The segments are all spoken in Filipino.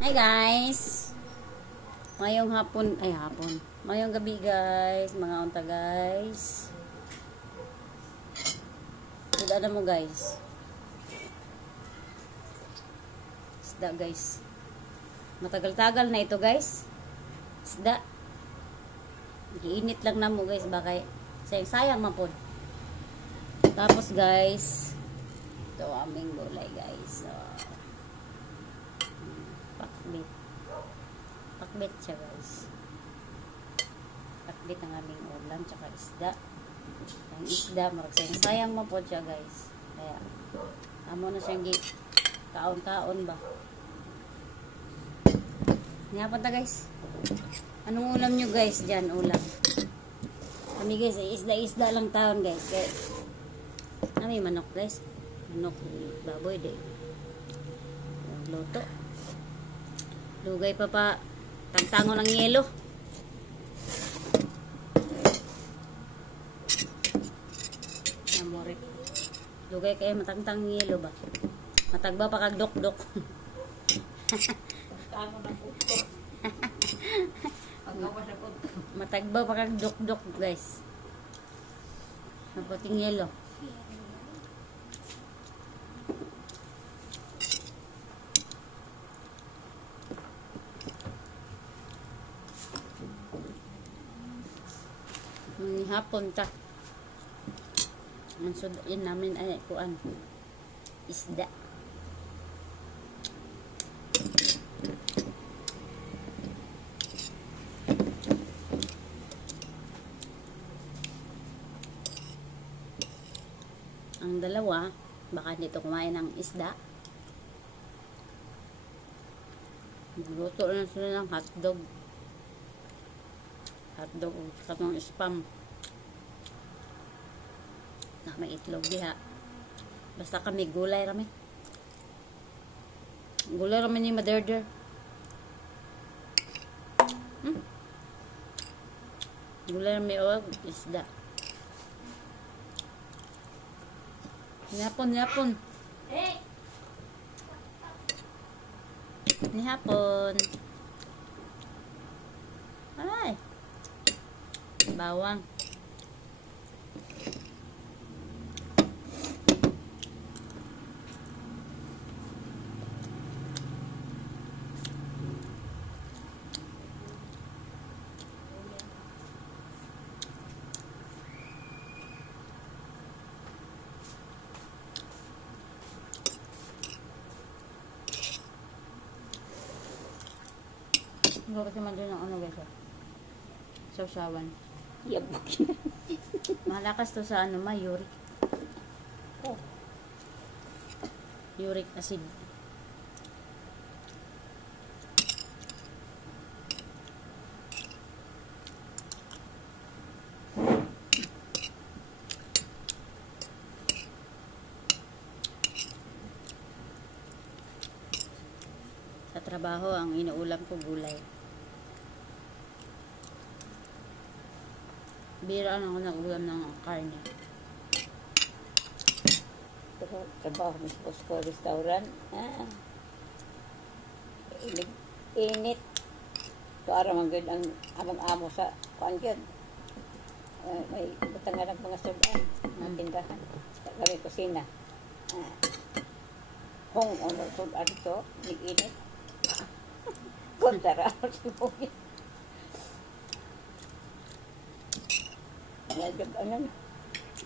Hi guys! Ngayong hapon, ngayong gabi guys, mga unta guys. Suda na mo guys. Isda guys. Matagal-tagal na ito guys. Isda. Iinit lang na mo guys, baka sayang man po. Tapos guys, ito aming gulay guys. So, pakbit siya guys. Pakbit ang aming ulam tsaka isda. Ang isda marag sayang mo po siya guys. Kaya amo na siyang kaon-kaon ba. Nga pa ta guys. Anong ulam nyo guys dyan? Ulam kami guys, isda lang taon guys. Kaya kami manok guys. Manok baboy de luto. Lugay pa tangtango ng yelo. Namorit. Lugay kayo matangtang ng yelo ba? Matagba pa kag dok-dok. Matagba pa kag dok-dok guys. Naputing yelo. Hapon ta ang sudain namin ay kuan isda. Ang dalawa baka dito kumain ng isda. Luto na sila ng hotdog sa mga spam na may itlog diha. Basta kami gulay rami ni maderder. Gulay rami o isda. Nihapon ay bawang. Hindi kasi man din ang ano guys. Sausawan. Yabok. Malakas to sa ano uric. Oh. Uric acid. Sa trabaho ang inuulam ko gulay. Bira ako nag-ulam ng karne. Trabaho ni Bosco Restaurant. Init. Para manggod ang among-amo sa kuan gyud. May butangan ng mga sudan, mga tindahan. Sa gabi kusina. Hong ono sudan to, nag-init. Kontara ako si Bogit.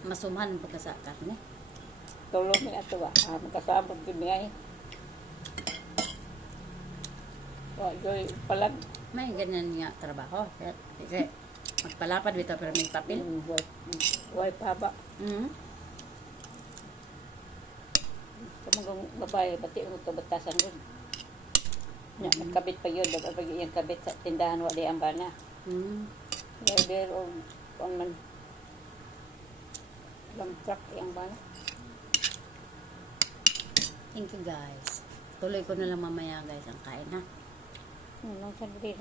Masumhan pagka sa karne. Tulong ni ato ba? Magkasabot din niya eh. Joy palag. May ganyan nga trabaho. Kasi magpalapad dito pero may papel. Why pa ba? Kamagang babae, pati ang ito batasan doon. Nagkabit pa yun. Dapat pag yung kabit sa tindahan, wala ang bana. There o kung man lamtrak yung bana. Thank you guys. Tuloy ko na lang mamaya guys ang kain ha. Nung sandali.